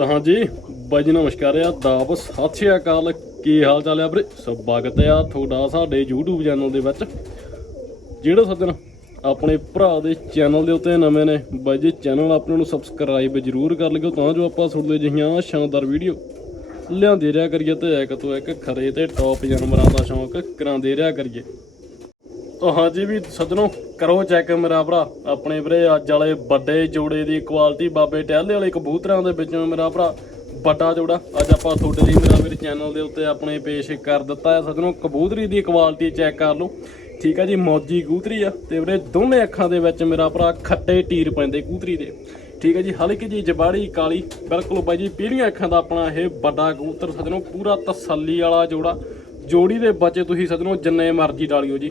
ਹਾਂਜੀ ਬਾਈ ਜੀ ਨਮਸਕਾਰ ਆ ਦਾਬ ਸਤਿ ਸ਼੍ਰੀ ਅਕਾਲ। ਕੀ ਹਾਲ ਚਾਲ ਆ ਵੀਰੇ? ਸਵਾਗਤ ਆ ਤੁਹਾਡਾ ਸਾਡੇ YouTube ਚੈਨਲ ਦੇ ਵਿੱਚ। ਜਿਹੜਾ ਸੱਜਣ ਆਪਣੇ ਭਰਾ ਦੇ ਚੈਨਲ ਦੇ ਉੱਤੇ ਨਵੇਂ ਨੇ, ਬਾਈ ਜੀ ਚੈਨਲ ਆਪਣੇ ਨੂੰ ਸਬਸਕ੍ਰਾਈਬ ਜ਼ਰੂਰ ਕਰ ਲਿਓ, ਤਾਂ ਜੋ ਆਪਾਂ ਤੁਹਾਡੇ ਜਿਹੀਆਂ ਸ਼ਾਨਦਾਰ ਵੀਡੀਓ ਲਿਆਂਦੇ ਰਿਹਾ ਕਰੀਏ ਤੇ ਇੱਕ ਤੋਂ ਇੱਕ ਖਰੇ ਤੇ ਟੌਪ ਜਾਨਵਰਾਂ ਦਾ ਸ਼ੌਂਕ ਕਰਾਉਂਦੇ ਰਿਹਾ ਕਰੀਏ। ਤਾਂ ਹਾਂਜੀ ਵੀ ਸੱਜਣੋ, ਕਰੋ ਚੈੱਕ ਮੇਰਾ ਭਰਾ। ਆਪਣੇ ਵੀਰੇ, ਅੱਜ ਵਾਲੇ ਵੱਡੇ ਜੋੜੇ ਦੀ ਕੁਆਲਿਟੀ ਬਾਬੇ ਟਹਿਲੇ ਵਾਲੇ ਕਬੂਤਰਾਂ ਦੇ ਵਿੱਚੋਂ ਮੇਰਾ ਭਰਾ। ਵੱਡਾ ਜੋੜਾ। ਅੱਜ ਆਪਾਂ ਤੁਹਾਡੇ ਲਈ ਮੇਰਾ ਵੀਰ ਚੈਨਲ ਦੇ ਉੱਤੇ ਆਪਣੇ ਪੇਸ਼ ਕਰ ਦਿੱਤਾ ਹੈ। ਸਦਨੋਂ ਕਬੂਤਰੀ ਦੀ ਕੁਆਲਿਟੀ ਚੈੱਕ ਕਰ ਲਓ। ਠੀਕ ਹੈ ਜੀ, ਮੌਜੀ ਕੂਤਰੀ ਆ। ਤੇ ਵੀਰੇ, ਦੋਨੇ ਅੱਖਾਂ ਦੇ ਵਿੱਚ ਮੇਰਾ ਭਰਾ ਖੱਟੇ ਟੀਰ ਪੈਂਦੇ ਕੂਤਰੀ ਦੇ। ਠੀਕ ਹੈ ਜੀ, ਹਲਕੀ ਜੀ ਜਬਾੜੀ ਕਾਲੀ। ਬਿਲਕੁਲ ਬਾਈ ਜੀ, ਪੀਲੀਆਂ ਅੱਖਾਂ ਦਾ ਆਪਣਾ ਇਹ ਵੱਡਾ ਕਬੂਤਰ ਸੱਜਣੋ, ਪੂਰਾ ਤਸੱਲੀ ਵਾਲਾ ਜੋੜਾ। ਜੋੜੀ ਦੇ ਬੱਚੇ ਤੁਸੀਂ ਸੱਜਣੋ, ਜਿੰਨੇ ਮਰਜ਼ੀ ਡਾਲਿਓ ਜੀ।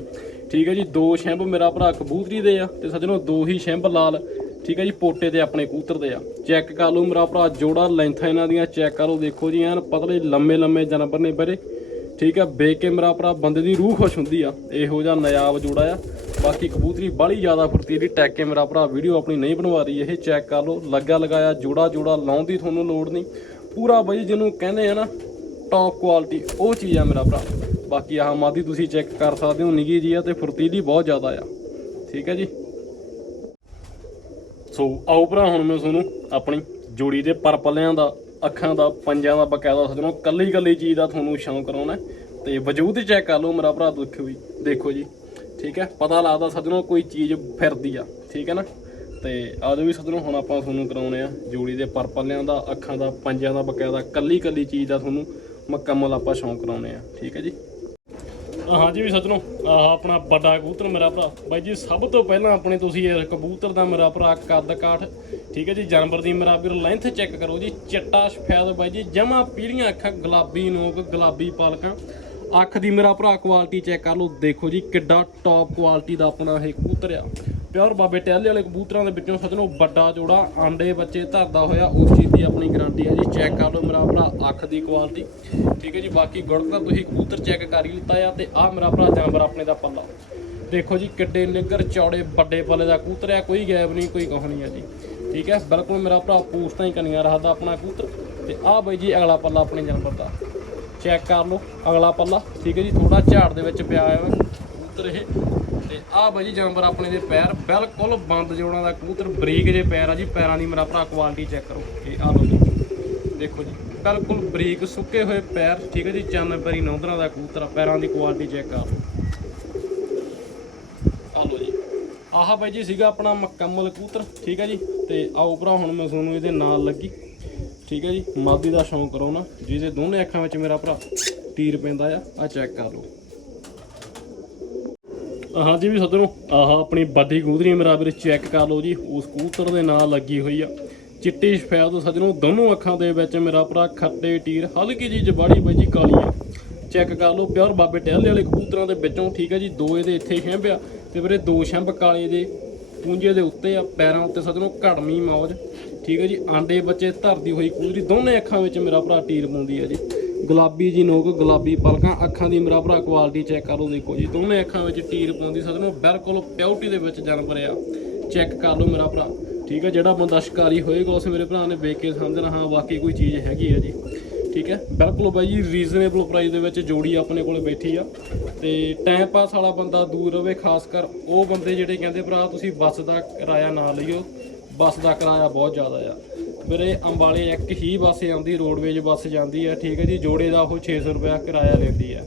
ਠੀਕ ਹੈ ਜੀ, ਦੋ ਸ਼ੈਂਪ ਮੇਰਾ ਭਰਾ ਕਬੂਤਰੀ ਦੇ ਆ ਤੇ ਸੱਜਣੋ ਦੋ ਹੀ ਸ਼ੈਂਪ ਲਾਲ, ਠੀਕ ਹੈ ਜੀ, ਪੋਟੇ ਤੇ ਆਪਣੇ ਕਬੂਤਰ ਦੇ ਆ। ਚੈੱਕ ਕਰ ਲਓ ਮੇਰਾ ਭਰਾ, ਜੋੜਾ ਲੈਂਥਾਂ ਇਹਨਾਂ ਦੀਆਂ, ਚੈੱਕ ਕਰ ਲਓ, ਦੇਖੋ ਜੀ, ਐਨ ਪਤਲੇ ਲੰਮੇ ਲੰਮੇ ਜਾਨਵਰ ਨੇ ਬਰੇ ਠੀਕ ਹੈ, ਵੇਖ ਕੇ ਮੇਰਾ ਭਰਾ ਬੰਦੇ ਦੀ ਰੂਹ ਖੁਸ਼ ਹੁੰਦੀ ਆ, ਇਹੋ ਜਿਹਾ ਨਯਾਬ ਜੋੜਾ ਆ। ਬਾਕੀ ਕਬੂਤਰੀ ਬਾਹਲੀ ਜ਼ਿਆਦਾ ਫੁਰਤੀਲੀ ਟੈਕ ਕੇ ਮੇਰਾ ਭਰਾ ਵੀਡੀਓ ਆਪਣੀ ਨਹੀਂ ਬਣਵਾ ਰਹੀ, ਇਹ ਚੈੱਕ ਕਰ ਲਓ, ਲੱਗਾ ਲਗਾਇਆ, ਜੋੜਾ ਜੋੜਾ ਲਾਉਣ ਦੀ ਤੁਹਾਨੂੰ ਲੋੜ ਨਹੀਂ। ਪੂਰਾ ਬਈ ਜਿਹਨੂੰ ਕਹਿੰਦੇ ਆ ਨਾ ਟੌਪ ਕੁਆਲਿਟੀ ਉਹ ਚੀਜ਼ ਆ ਮੇਰਾ ਭਰਾ। ਬਾਕੀ ਆਹ ਮਾਦੀ ਤੁਸੀਂ ਚੈੱਕ ਕਰ ਸਕਦੇ ਹੋ, ਨਿੱਗੀ ਜੀ ਆ ਤੇ ਫੁਰਤੀਲੀ ਬਹੁਤ ਜ਼ਿਆਦਾ ਆ। ਠੀਕ ਹੈ ਜੀ? ਸੋ ਆਓ ਭਰਾ, ਹੁਣ ਮੈਂ ਤੁਹਾਨੂੰ ਆਪਣੀ ਜੋੜੀ ਦੇ ਪਰਪਲਿਆਂ ਦਾ, ਅੱਖਾਂ ਦਾ, ਪੰਜਾਂ ਦਾ ਬਕਾਇਦਾ ਸੱਜਣੋ, ਕੱਲੀ ਕੱਲੀ ਚੀਜ਼ ਦਾ ਤੁਹਾਨੂੰ ਸ਼ੌਂਕ ਕਰਾਉਣਾ ਹੈ। ਤੇ ਵਜੂਦ ਚੈੱਕ ਕਰ ਲਓ ਮੇਰਾ ਭਰਾ, ਦੇਖੋ ਵੀ ਦੇਖੋ ਜੀ। ਠੀਕ ਹੈ? ਪਤਾ ਲੱਗਦਾ ਸੱਜਣੋ ਕੋਈ ਚੀਜ਼ ਫਿਰਦੀ ਆ। ਠੀਕ ਹੈ ਨਾ? ਤੇ ਆਜੋ ਵੀ ਸੱਜਣੋ, ਹੁਣ ਆਪਾਂ ਤੁਹਾਨੂੰ ਕਰਾਉਣੇ ਆ ਜੋੜੀ ਦੇ ਪਰਪਲਿਆਂ ਦਾ, ਅੱਖਾਂ ਦਾ, ਪੰਜਾਂ ਦਾ ਬਕਾਇਦਾ, ਕੱਲੀ ਕੱਲੀ ਚੀਜ਼ ਦਾ ਤੁਹਾਨੂੰ ਮੁਕੰਮਲ ਆਪਾਂ ਸ਼ੌਂਕ ਕਰਾਉਣੇ ਆ। ਠੀਕ ਹੈ ਜੀ? ਹਾਂਜੀ ਵੀ ਸੱਜਣੋ, ਆਹ ਆਪਣਾ ਵੱਡਾ ਕਬੂਤਰ ਮੇਰਾ ਭਰਾ। ਬਾਈ ਜੀ, ਸਭ ਤੋਂ ਪਹਿਲਾਂ ਆਪਣੇ ਤੁਸੀਂ ਇਹ ਕਬੂਤਰ ਦਾ ਮੇਰਾ ਭਰਾ ਕੱਦ ਕਾਠ, ਠੀਕ ਹੈ ਜੀ, ਜਾਨਵਰ ਦੀ ਮੇਰਾ ਵੀਰ ਲੈਂਥ ਚੈੱਕ ਕਰੋ ਜੀ, ਚਿੱਟਾ ਸਫੈਦ ਬਾਈ ਜੀ, ਜਮਾ ਪੀਲੀਆਂ ਅੱਖਾਂ, ਗੁਲਾਬੀ ਨੋਕ, ਗੁਲਾਬੀ ਪਲਕਾਂ। ਅੱਖ ਦੀ ਮੇਰਾ ਭਰਾ ਕੁਆਲਿਟੀ ਚੈੱਕ ਕਰ ਲਓ, ਦੇਖੋ ਜੀ ਕਿੱਡਾ ਟੌਪ ਕੁਆਲਿਟੀ ਦਾ ਆਪਣਾ ਇਹ ਕਬੂਤਰ ਆ। ਪਿਓਰ ਬਾਬੇ ਟਹਿਲੇ ਵਾਲੇ ਕਬੂਤਰਾਂ ਦੇ ਵਿੱਚੋਂ ਸੱਜਣੋ ਵੱਡਾ ਜੋੜਾ, ਆਂਡੇ ਬੱਚੇ ਧਰਦਾ ਹੋਇਆ, ਉਸ ਚੀਜ਼ ਦੀ ਆਪਣੀ ਗਾਰੰਟੀ ਹੈ ਜੀ ਚੈੱਕ ਕਰ ਲਓ ਮੇਰਾ ਭਰਾ ਅੱਖ ਦੀ ਕੁਆਲਿਟੀ ਠੀਕ ਹੈ ਜੀ, ਬਾਕੀ ਗੁੜ ਤਾਂ ਤੁਸੀਂ ਕਬੂਤਰ ਚੈੱਕ ਕਰ ਹੀ ਲਿੱਤਾ ਆ ਤੇ ਆਹ ਮੇਰਾ ਭਰਾ ਜਾਨਵਰ ਆਪਣੇ ਦਾ ਪੱਲਾ। ਦੇਖੋ ਜੀ, ਕਿੱਡੇ ਨਿੱਗਰ ਚੌੜੇ, ਵੱਡੇ ਪੱਲੇ ਦਾ ਕਬੂਤਰ ਆ, ਕੋਈ ਗੈਬ ਨਹੀਂ, ਕੋਈ ਕੁਛ ਨਹੀਂ ਆ ਜੀ। ਠੀਕ ਹੈ, ਬਿਲਕੁਲ ਮੇਰਾ ਭਰਾ ਪੂਸਟਾਂ ਹੀ ਕੰਨੀਆਂ ਰੱਖਦਾ ਆਪਣਾ ਕਬੂਤਰ। ਤੇ ਆਹ ਬਈ ਜੀ, ਅਗਲਾ ਪੱਲਾ ਆਪਣੇ ਜਾਨਵਰ ਦਾ। ਚੈੱਕ ਕਰ ਲਓ, ਅਗਲਾ ਪੱਲਾ। ਠੀਕ ਹੈ ਜੀ ਥੋੜਾ ਝਾੜ ਦੇ ਵਿੱਚ ਪਿਆ ਆ ਕਬੂਤਰ ਇਹ। ਤੇ ਆਹ ਬਾਈ ਜੀ, ਜਾਨਵਰ ਆਪਣੇ ਦੇ ਪੈਰ, ਬਿਲਕੁਲ ਬੰਦ ਜੋੜਾਂ ਦਾ ਕਬੂਤਰ, ਬਰੀਕ ਜੇ ਪੈਰ ਆ ਜੀ। ਪੈਰਾਂ ਦੀ ਮੇਰਾ ਭਰਾ ਕੁਆਲਿਟੀ ਚੈੱਕ ਕਰੋ। ਇਹ ਆਹ ਲਓ ਜੀ। ਦੇਖੋ ਜੀ। ਬਿਲਕੁਲ ਬਰੀਕ ਸੁੱਕੇ ਹੋਏ ਪੈਰ ਠੀਕ ਹੈ ਜੀ ਚੰਨ ਪੈਰੀ ਨੌਂਦਰਾਂ ਦਾ ਕਬੂਤਰ ਪੈਰਾਂ ਦੀ ਕੁਆਲਿਟੀ ਚੈੱਕ ਕਰ ਆ। ਲਓ ਜੀ। ਆਹ ਬਾਈ ਜੀ ਸੀਗਾ ਆਪਣਾ ਮੁਕੰਮਲ ਕਬੂਤਰ ਠੀਕ ਹੈ ਜੀ ਤੇ ਆਓ ਭਰਾ ਹੁਣ ਮੈਂ ਤੁਹਾਨੂੰ ਇਹਦੇ ਨਾਲ ਲੱਗੀ। ਠੀਕ ਹੈ ਜੀ ਮਾਦੀ ਦਾ ਸ਼ੌਂਕ ਕਰੋ ਨਾ ਜਿਹਦੇ ਦੋਨੇ ਅੱਖਾਂ ਵਿੱਚ ਮੇਰਾ ਭਰਾ ਤੀਰ ਪੈਂਦਾ ਆ ਆ ਚੈੱਕ ਕਰ ਲਓ। ਹਾਂਜੀ ਵੀ ਸੱਜਣੋ ਆਹ ਆਪਣੀ ਵੱਡੀ ਕਬੂਤਰੀ ਮੇਰਾ ਵੀਰ ਚੈੱਕ ਕਰ ਲਓ ਜੀ ਉਸ ਕਬੂਤਰ ਦੇ ਨਾਲ ਲੱਗੀ ਹੋਈ ਆ। ਚਿੱਟੀ ਸਫੈਦ ਸੱਜਣੋ ਦੋਨੋਂ ਅੱਖਾਂ ਦੇ ਵਿੱਚ ਮੇਰਾ ਭਰਾ ਖੱਟੇ ਟੀਰ, ਹਲਕੀ ਜੀ ਜਬਾੜੀ ਬਈ ਜੀ ਕਾਲੀ ਆ। ਚੈੱਕ ਕਰ ਲਓ, ਪਿਓਰ ਬਾਬੇ ਟਹਿਲੇ ਵਾਲੇ ਕਬੂਤਰਾਂ ਦੇ ਵਿੱਚੋਂ ਠੀਕ ਹੈ ਜੀ, ਦੋ ਇਹਦੇ ਇੱਥੇ ਛੰਭ ਆ ਤੇ ਵੀਰੇ ਦੋ ਛੰਭ ਕਾਲੇ ਦੇ ਪੂੰਜੇ ਦੇ ਉੱਤੇ ਆ, ਪੈਰਾਂ ਉੱਤੇ ਸੱਜਣੋ ਘੜਮੀ ਮੌਜ। ਠੀਕ ਹੈ ਜੀ, ਆਂਡੇ ਬੱਚੇ ਧਰਦੀ ਹੋਈ ਕਬੂਤਰੀ ਦੋਨੇ ਅੱਖਾਂ ਵਿੱਚ ਮੇਰਾ ਭਰਾ ਟੀਰ ਪਾਉਂਦੀ ਹੈ ਜੀ। ਗੁਲਾਬੀ ਜੀ ਨੋਕ, ਗੁਲਾਬੀ ਪਲਕਾਂ, ਅੱਖਾਂ ਦੀ ਮੇਰਾ ਭਰਾ ਕੁਆਲਿਟੀ ਚੈੱਕ ਕਰੋ ਦੇਖੋ ਜੀ, ਦੋਨੇ ਅੱਖਾਂ ਵਿੱਚ ਟੀਰ ਪਾਉਂਦੀ ਸਦਨੋਂ ਬਿਲਕੁਲ ਪਿਓਰਟੀ ਦੇ ਵਿੱਚ ਜਨਮ ਆ ਚੈੱਕ ਕਰ ਲਓ ਮੇਰਾ ਭਰਾ। ਠੀਕ ਹੈ, ਜਿਹੜਾ ਬੰਦਾ ਸ਼ਿਕਾਰੀ ਹੋਏਗਾ, ਉਸ ਮੇਰੇ ਭਰਾ ਨੇ ਵੇਖ ਕੇ ਸਮਝਣਾ ਹਾਂ, ਵਾਕਈ ਕੋਈ ਚੀਜ਼ ਹੈਗੀ ਹੈ ਜੀ। ਠੀਕ ਹੈ, ਬਿਲਕੁਲ ਬਾਈ ਜੀ ਰੀਜ਼ਨੇਬਲ ਪ੍ਰਾਈਸ ਦੇ ਵਿੱਚ ਜੋੜੀ ਆਪਣੇ ਕੋਲ ਬੈਠੀ ਆ। ਤੇ ਟਾਈਮ ਪਾਸ ਵਾਲਾ ਬੰਦਾ ਦੂਰ ਰਵੇ, ਖਾਸ ਕਰ ਉਹ ਬੰਦੇ ਜਿਹੜੇ ਕਹਿੰਦੇ ਭਰਾ, ਤੁਸੀਂ ਬੱਸ ਦਾ ਕਿਰਾਇਆ ਨਾ ਲਈਓ। ਬੱਸ ਦਾ ਕਿਰਾਇਆ ਬਹੁਤ ਜ਼ਿਆਦਾ ਆ। ਮੇਰੇ ਅੰਬਾਲੇ ਇੱਕ ਹੀ ਬੱਸ ਆਉਂਦੀ ਰੋਡਵੇਜ ਬੱਸ ਜਾਂਦੀ ਹੈ ਠੀਕ ਹੈ ਜੀ, ਜੋੜੇ ਦਾ ਉਹ 600 ਰੁਪਇਆ ਕਿਰਾਇਆ ਲੈਂਦੀ ਹੈ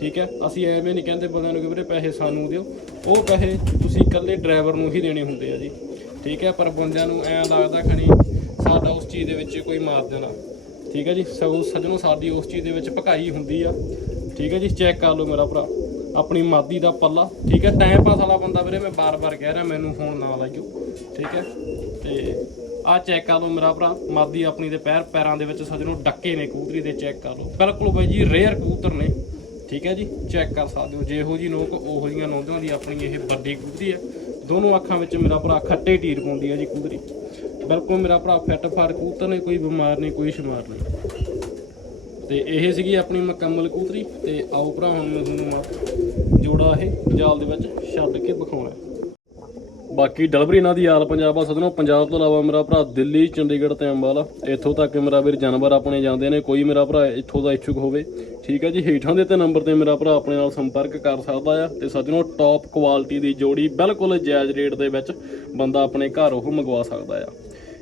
ਠੀਕ ਹੈ, ਅਸੀਂ ਐਵੇਂ ਨਹੀਂ ਕਹਿੰਦੇ ਬੰਦਿਆਂ ਨੂੰ ਕਿ ਵੀਰੇ ਪੈਸੇ ਸਾਨੂੰ ਦਿਓ। ਉਹ ਪੈਸੇ ਤੁਸੀਂ ਇਕੱਲੇ ਡਰਾਈਵਰ ਨੂੰ ਹੀ ਦੇਣੇ ਹੁੰਦੇ ਆ ਜੀ। ਠੀਕ ਹੈ, ਪਰ ਬੰਦਿਆਂ ਨੂੰ ਐਂ ਲੱਗਦਾ ਖਣੀ ਸਾਡਾ ਉਸ ਚੀਜ਼ ਦੇ ਵਿੱਚ ਕੋਈ ਮਾਰ ਦੇਣਾ ਠੀਕ ਹੈ ਜੀ, ਸਗੋਂ ਸੱਜਣੋ, ਸਾਡੀ ਉਸ ਚੀਜ਼ ਦੇ ਵਿੱਚ ਭਕਾਈ ਹੁੰਦੀ ਆ। ਠੀਕ ਹੈ ਜੀ, ਚੈੱਕ ਕਰ ਲਓ ਮੇਰਾ ਭਰਾ, ਆਪਣੀ ਮਾਦੀ ਦਾ ਪੱਲਾ। ਠੀਕ ਹੈ ਟਾਈਮ ਪਾਸ ਵਾਲਾ ਬੰਦਾ ਵੀਰੇ, ਮੈਂ ਬਾਰ-ਬਾਰ ਕਹਿ ਰਿਹਾ, ਮੈਨੂੰ ਫੋਨ ਨਾ ਲਾਇਓ। ਠੀਕ ਹੈ, ਤੇ ਆ ਚੈੱਕ ਕਰ ਲਓ ਮੇਰਾ ਭਰਾ, ਮਾਦੀ ਆਪਣੀ ਦੇ ਪੈਰ, ਪੈਰਾਂ ਦੇ ਵਿੱਚ ਸੱਜਣੋ ਡੱਕੇ ਨੇ, ਕਬੂਤਰੀ ਦੇ, ਚੈੱਕ ਕਰ ਲਓ। ਬਿਲਕੁਲ ਬਾਈ ਜੀ ਰੇਅਰ ਕਬੂਤਰ ਨੇ। ਠੀਕ ਹੈ ਜੀ, ਚੈੱਕ ਕਰ ਸਕਦੇ ਹੋ, ਜਿਹੋ ਜੀ ਨੋਕ, ਉਹੋ ਜੀਆਂ ਨੌਂਦਾਂ ਦੀ ਆਪਣੀ ਇਹ ਵੱਡੀ ਕਬੂਤਰੀ ਹੈ। ਦੋਨੋਂ ਅੱਖਾਂ ਵਿੱਚ ਮੇਰਾ ਭਰਾ ਖੱਟੇ ਟੀਰ ਪਾਉਂਦੀ ਹੈ ਜੀ ਕਬੂਤਰੀ ਬਿਲਕੁਲ ਮੇਰਾ ਭਰਾ ਫਿੱਟ ਫਾਰ ਕਬੂਤਰ ਨੇ ਕੋਈ ਬਿਮਾਰ ਨਹੀਂ, ਕੋਈ ਸ਼ਮਾਰ ਨਹੀਂ। ਤੇ ਇਹ ਸੀਗੀ ਆਪਣੀ ਮੁਕੰਮਲ ਕਬੂਤਰੀ। ਤੇ ਆਓ ਭਰਾ, ਹੁਣ ਮੈਂ ਤੁਹਾਨੂੰ ਆ ਜੋੜਾ ਇਹ ਜਾਲ ਦੇ ਵਿੱਚ ਛੱਡ ਕੇ ਵਿਖਾਉਣਾ। ਬਾਕੀ ਡਲਵਰੀ ਇਹਨਾਂ ਦੀ ਆਲ ਪੰਜਾਬ ਆ ਸਦਨੋਂ। ਪੰਜਾਬ ਤੋਂ ਇਲਾਵਾ ਮੇਰਾ ਭਰਾ ਦਿੱਲੀ, ਚੰਡੀਗੜ੍ਹ ਤੇ ਅੰਬਾਲਾ। ਇੱਥੋਂ ਤੱਕ ਮੇਰਾ ਵੀਰ ਜਾਨਵਰ ਆਪਣੇ ਜਾਂਦੇ ਨੇ। ਕੋਈ ਮੇਰਾ ਭਰਾ ਇੱਥੋਂ ਦਾ ਇੱਛੁਕ ਹੋਵੇ, ਠੀਕ ਹੈ ਜੀ? ਹੇਠਾਂ ਦੇ ਤੇ ਨੰਬਰ ਤੇ ਮੇਰਾ ਭਰਾ ਆਪਣੇ ਨਾਲ ਸੰਪਰਕ ਕਰ ਸਕਦਾ ਆ। ਤੇ ਸੱਜਣੋ ਟੌਪ ਕੁਆਲਿਟੀ ਦੀ ਜੋੜੀ ਬਿਲਕੁਲ ਜਾਇਜ਼ ਰੇਟ ਦੇ ਵਿੱਚ ਬੰਦਾ ਆਪਣੇ ਘਰ ਉਹ ਮੰਗਵਾ ਸਕਦਾ ਆ।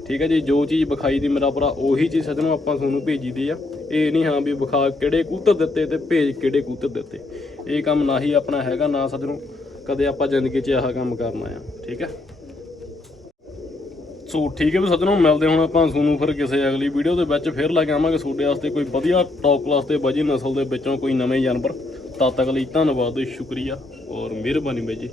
ਠੀਕ ਹੈ ਜੀ? ਜੋ ਚੀਜ਼ ਵਿਖਾਈ ਦੀ ਮੇਰਾ ਭਰਾ, ਉਹੀ ਚੀਜ਼ ਸੱਜਣੋ ਆਪਾਂ ਤੁਹਾਨੂੰ ਭੇਜੀ ਦੀ ਆ। ਇਹ ਨਹੀਂ ਹਾਂ ਵੀ ਵਿਖਾ ਕਿਹੜੇ ਕੂਤਰ ਦਿੱਤੇ ਤੇ ਭੇਜ ਕਿਹੜੇ ਕੂਤਰ ਦਿੱਤੇ। ਇਹ ਕੰਮ ਨਾ ਹੀ ਆਪਣਾ ਹੈਗਾ, ਨਾ ਸੱਜਣੋ। ਕਦੇ ਆਪਾਂ ਜ਼ਿੰਦਗੀ 'ਚ ਆਹ ਕੰਮ ਕਰਨਾ ਆ ਠੀਕ ਹੈ? ਸੋ ਠੀਕ ਹੈ ਵੀ ਸੱਜਣੋ, ਮਿਲਦੇ ਹੁਣ ਆਪਾਂ ਤੁਹਾਨੂੰ ਫਿਰ ਕਿਸੇ ਅਗਲੀ ਵੀਡੀਓ ਦੇ ਵਿੱਚ। ਫਿਰ ਲੈ ਕੇ ਆਵਾਂਗੇ ਤੁਹਾਡੇ ਵਾਸਤੇ ਕੋਈ ਵਧੀਆ ਟੌਪ ਕਲਾਸ ਤੇ ਵਜੀ ਨਸਲ ਦੇ ਵਿੱਚੋਂ ਕੋਈ ਨਵੇਂ ਜਾਨਵਰ। ਤਦ ਤੱਕ ਲਈ ਧੰਨਵਾਦ ਤੇ ਸ਼ੁਕਰੀਆ ਔਰ ਮਿਹਰਬਾਨੀ ਬਾਈ ਜੀ।